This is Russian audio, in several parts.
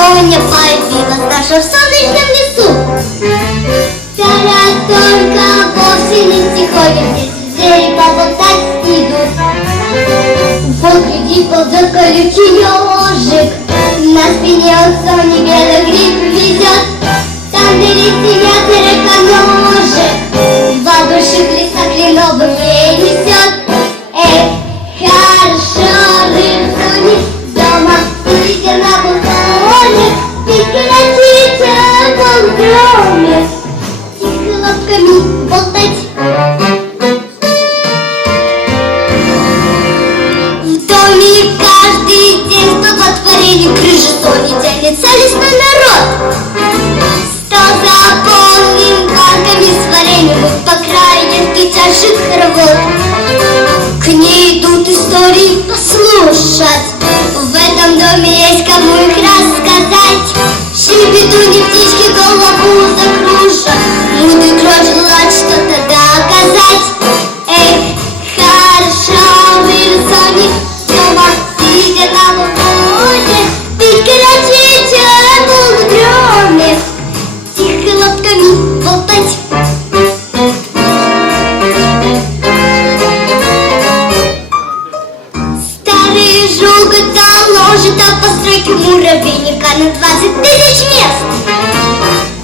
Соня появилась наша в солнечном лесу. Царя только вовсе не тихоня, здесь звери поболтать идут. Вот гляди, ползет колючий ежик, на спине у Сони белый гриб везет. Там вели сидят раконожек, два больших листа кленовые несет. Эй, хорошо, жив Сони дома, сидя на балконе, тихо летите в доме, тихо лапками болтать. В доме каждый день столпотворению крыши Сони тянется лесной народ. Стал заполнен банками с вареньем, по краю чашек хоровод. К ней идут истории послушать, в этом доме есть кому их рассказать. Щебетуни птички голову закружат, мудрый крот желает что-то доказать. Эй, хорошо, жив Сони дома, сидя на балконе, пить горячий чай в доме, тихо лапками болтать. Старый жук доложит о постройке муравейника на 20 тысяч мест.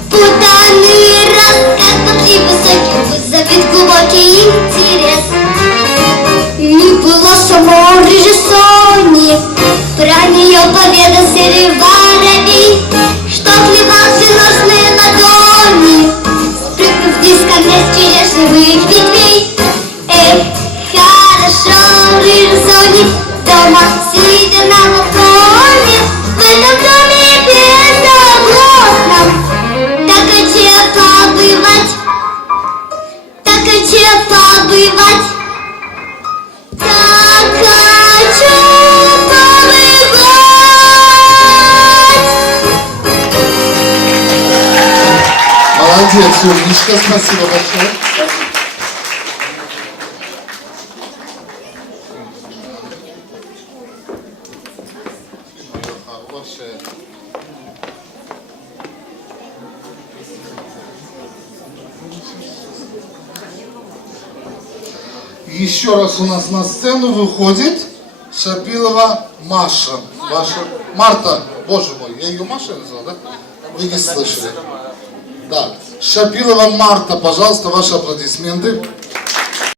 Путанный рассказ, подли высокий, вызовет глубокий интерес. Не было самой рыжей Сони, про нее поведал серый воробей, что клевал всеношные ладони, спрыгнув вниз ко мне с черешневых ветвей. Эй, хорошо, рыжей Сони дома, сидя на балконе, в этом доме беззаботном. Так хочу побывать, так хочу побывать, так хочу побывать. Молодец, умничка, спасибо большое. Хорошая. Еще раз у нас на сцену выходит Шапилова Маша. Ваша Марта, боже мой, я ее Маша назвал, да? Вы не слышали? Да. Шапилова Марта, пожалуйста, ваши аплодисменты.